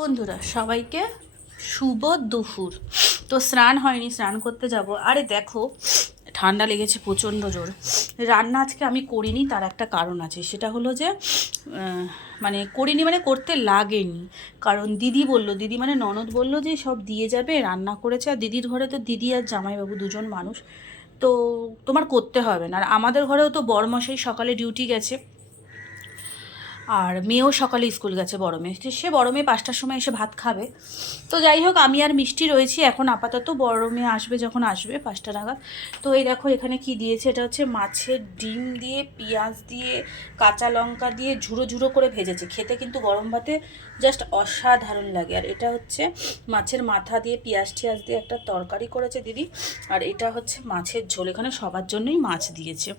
বন্ধুরা, সবাইকে শুভ দুপুর। তো স্নান হয়নি, স্নান করতে যাব। আরে দেখো, ঠান্ডা লেগেছে প্রচণ্ড জোর। রান্না আজকে আমি করিনি, তার একটা কারণ আছে। সেটা হলো যে মানে করিনি মানে করতে লাগেনি। কারণ দিদি বলল, দিদি মানে ননদ বলল যে, সব দিয়ে যাবে, রান্না করেছে। আর দিদির ঘরে তো দিদি আর জামাইবাবু দুজন মানুষ। তো তোমার করতে হবে না। আর আমাদের ঘরেও তো বড়মশাই সকালে ডিউটি গেছে। আর মেয়েও সকালে স্কুল গেছে বড় মেয়ে। সে বড় মেয়ে পাঁচটার সময় এসে ভাত খাবে। তো যাই হোক, আমি আর মিষ্টি রয়েছি। এখন আপাতত বড় মেয়ে আসবে যখন আসবে পাঁচটা নাগাদ। তো এই দেখো এখানে কি দিয়েছে? এটা হচ্ছে মাছের ডিম দিয়ে, পেঁয়াজ দিয়ে, কাঁচা লঙ্কা দিয়ে ঝুড়ো ঝুড়ো করে ভেজেছে। খেতে কিন্তু গরম ভাতে জাস্ট অসাধারণ লাগে। আর এটা হচ্ছে মাছের মাথা দিয়ে পেঁয়াজ টিয়াজ দিয়ে একটা তরকারি করেছে দিদি। আর এটা হচ্ছে মাছের ঝোল। এখানে সবার জন্যই মাছ দিয়েছে।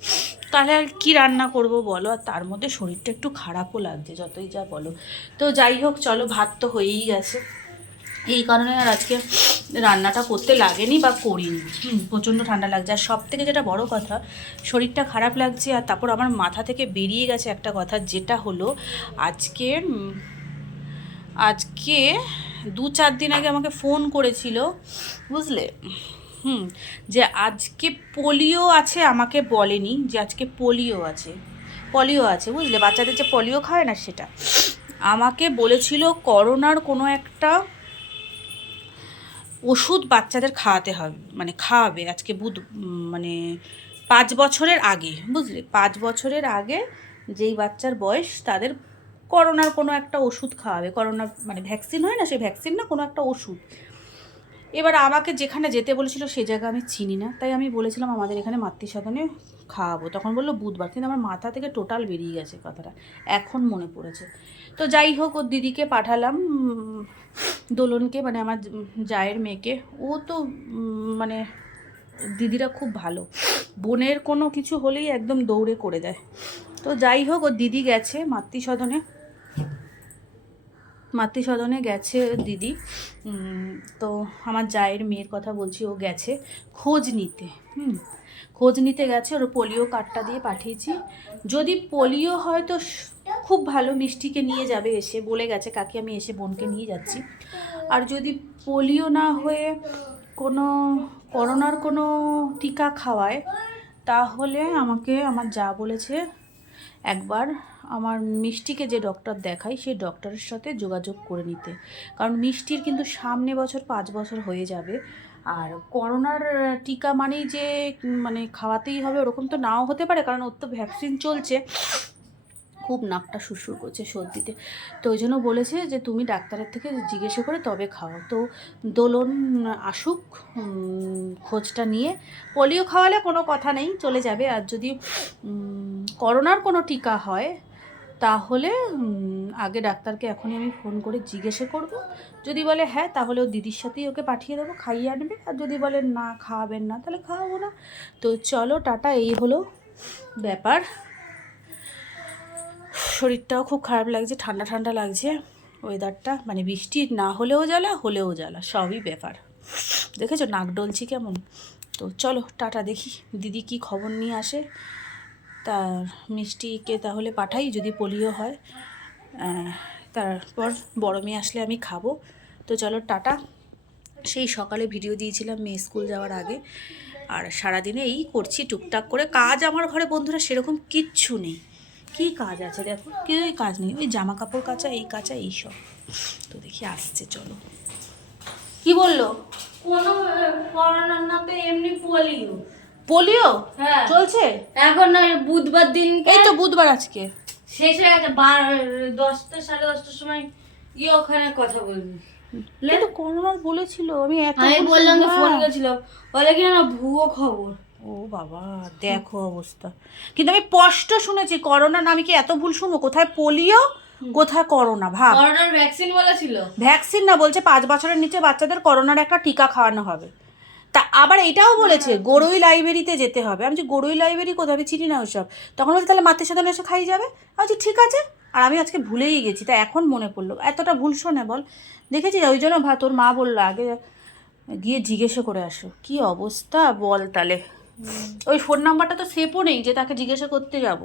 তাহলে আর কী রান্না করব বলো? আর তার মধ্যে শরীরটা একটু খারাপও লাগছে, যতই যা বলো। তো যাই হোক, চলো, ভাত তো হয়েই গেছে। এই কারণে আর আজকে রান্নাটা করতে লাগেনি বা করিনি। হুম, প্রচণ্ড ঠান্ডা লাগছে। আর সব থেকে যেটা বড় কথা, শরীরটা খারাপ লাগছে আর তারপর আমার মাথা থেকে বেরিয়ে গেছে একটা কথা, যেটা হলো আজকে আজকে দু চার দিন আগে আমাকে ফোন করেছিল, বুঝলে? হুম, যে আজকে পোলিও আছে আমাকে বলেনি, যে আজকে পোলিও আছে। পলিও আছে, বুঝলে? বাচ্চাদের যে পলিও খায় না সেটা। আমাকে বলেছিল করোনার কোনো একটা ওষুধ বাচ্চাদের খাওয়াতে হবে মানে খাওয়াবে। আজকে বুধ মানে পাঁচ বছরের আগে, বুঝলে? পাঁচ বছরের আগে যেই বাচ্চার বয়স, তাদের করোনার কোনো একটা ওষুধ খাওয়াবে। করোনা মানে ভ্যাকসিন হয় না, সেই ভ্যাকসিন না, কোনো একটা ওষুধ। এবার আমাকে যেখানে যেতে বলেছিল সে জায়গা আমি চিনি না। তাই আমি বলেছিলাম, আমাদের এখানে মাতৃসাধনে খাওয়াবো। তখন বলল, বুধবার। কিন্তু আমার মাথা থেকে টোটাল বেরিয়ে গেছে কথাটা। এখন মনে পড়েছে। তো যাই হোক, ওর দিদিকে পাঠালাম দোলনকে মানে আমার জায়ের মেয়েকে। ও তো মানে দিদিরা খুব ভালো। বোনের কোনো কিছু হলেই একদম দৌড়ে করে দেয়। তো যাই হোক, ওর দিদি গেছে মাতৃসদনে। মাতৃসদনে গেছে দিদি। তো আমার জায়ের মেয়ের কথা বলছি, ও গেছে খোঁজ নিতে। হুম, খোঁজ নিতে গেছে, ওর পোলিও কার্ডটা দিয়ে পাঠিয়েছি। যদি পোলিও হয় তো খুব ভালো মিষ্টিকে নিয়ে যাবে এসে, বলে গেছে, কাকি, আমি এসে বোনকে নিয়ে যাচ্ছি। আর যদি পোলিও না হয়ে কোনো, করোনার কোনো টিকা খাওয়ায়, তাহলে আমাকে, আমার যা বলেছে একবার আমার মিষ্টিকে যে ডক্টর দেখাই, সেই ডক্টরের সাথে যোগাযোগ করে নিতে। কারণ মিষ্টির কিন্তু সামনে বছর পাঁচ বছর হয়ে যাবে। আর করোনার টিকা মানেই যে মানে খাওয়াতেই হবে ওরকম তো নাও হতে পারে, কারণ ওর তো ভ্যাকসিন চলছে। খুব নাকটা সুরসুর করছে সর্দিতে। তো ওই জন্য বলেছে যে, তুমি ডাক্তারের থেকে জিজ্ঞেসা করে তবে খাও। তো দোলন আসুক খোঁজটা নিয়ে। পোলিও খাওয়ালে কোনো কথা নেই, চলে যাবে। আর যদি করোনার কোনো টিকা হয়, তাহলে আগে ডাক্তারকে এখনই আমি ফোন করে জিজ্ঞেসে করব। যদি বলে হ্যাঁ তাহলে ও দিদির সাথেই ওকে পাঠিয়ে দেবো, খাইয়ে আনবে। আর যদি বলে, না, খাওয়াবেন না, তাহলে খাওয়াবো না। তো চলো, টাটা, এই হলো ব্যাপার। শরীরটাও খুব খারাপ লাগছে, ঠান্ডা ঠান্ডা লাগছে ওয়েদারটা মানে বৃষ্টি না হলেও জ্বালা হলেও জ্বালা, সবই ব্যাপার। দেখেছ, নাক ডলছি কেমন? তো চলো, টাটা, দেখি দিদি কি খবর নিয়ে আসে। তার মিষ্টিকে তাহলে পাঠাই যদি পোলিও হয়। তারপর বড় মেয়ে আসলে আমি খাব। তো চলো, টাটা। সেই সকালে ভিডিও দিয়েছিলাম মেয়ে স্কুল যাওয়ার আগে। আর সারাদিনে এই করছি টুকটাক করে। কাজ আমার ঘরে বন্ধুরা সেরকম কিচ্ছু নেই। কী কাজ আছে দেখো? কিছুই কাজ নেই। ওই জামা কাপড় কাচা, এই কাচা, এই সব। তো দেখি আসছে, চলো। কি বলল? কোনো করোনার না তো এমনি পোলিও। পোলিও? হ্যাঁ। চলছে? এখন বুধবার দিন এই তো বুধবার আজকে। শেষ হয়ে গেছে দশটা সাড়ে দশটার সময় গিয়ে ওখানে কথা বলবি। কিন্তু করোনা বলেছিল আমি এত আমি বললাম যে ফোন করেছিলাম। বলে কি না ভুয়ো খবর। ও বাবা দেখো অবস্থা। কিন্তু আমি স্পষ্ট শুনেছি করোনা না আমি কি এত ভুল শুনব? কোথায় পোলিও কোথায় করোনা ভাব। করোনার ভ্যাকসিন বলেছিল। ভ্যাকসিন না বলছে পাঁচ বছরের নিচে বাচ্চাদের করোনার একটা টিকা খাওয়ানো হবে। তা আবার এটাও বলেছে গড়ই লাইব্রেরিতে যেতে হবে। আমি যে গড়ই লাইব্রেরি কোথাও আমি চিনি না ওসব। তখন বলছে তাহলে মাতৃ সাধন এসে খাই যাবে? আমি বলছি ঠিক আছে। আর আমি আজকে ভুলেই গেছি তা এখন মনে পড়ল। এতটা ভুল শোনে বল। দেখেছি ওই জন্য ভা তোর মা বলল আগে গিয়ে জিজ্ঞেসে করে আসো। কি অবস্থা বল তাহলে ওই ফোন নাম্বারটা তো সেভও নেই যে তাকে জিজ্ঞাসা করতে যাব।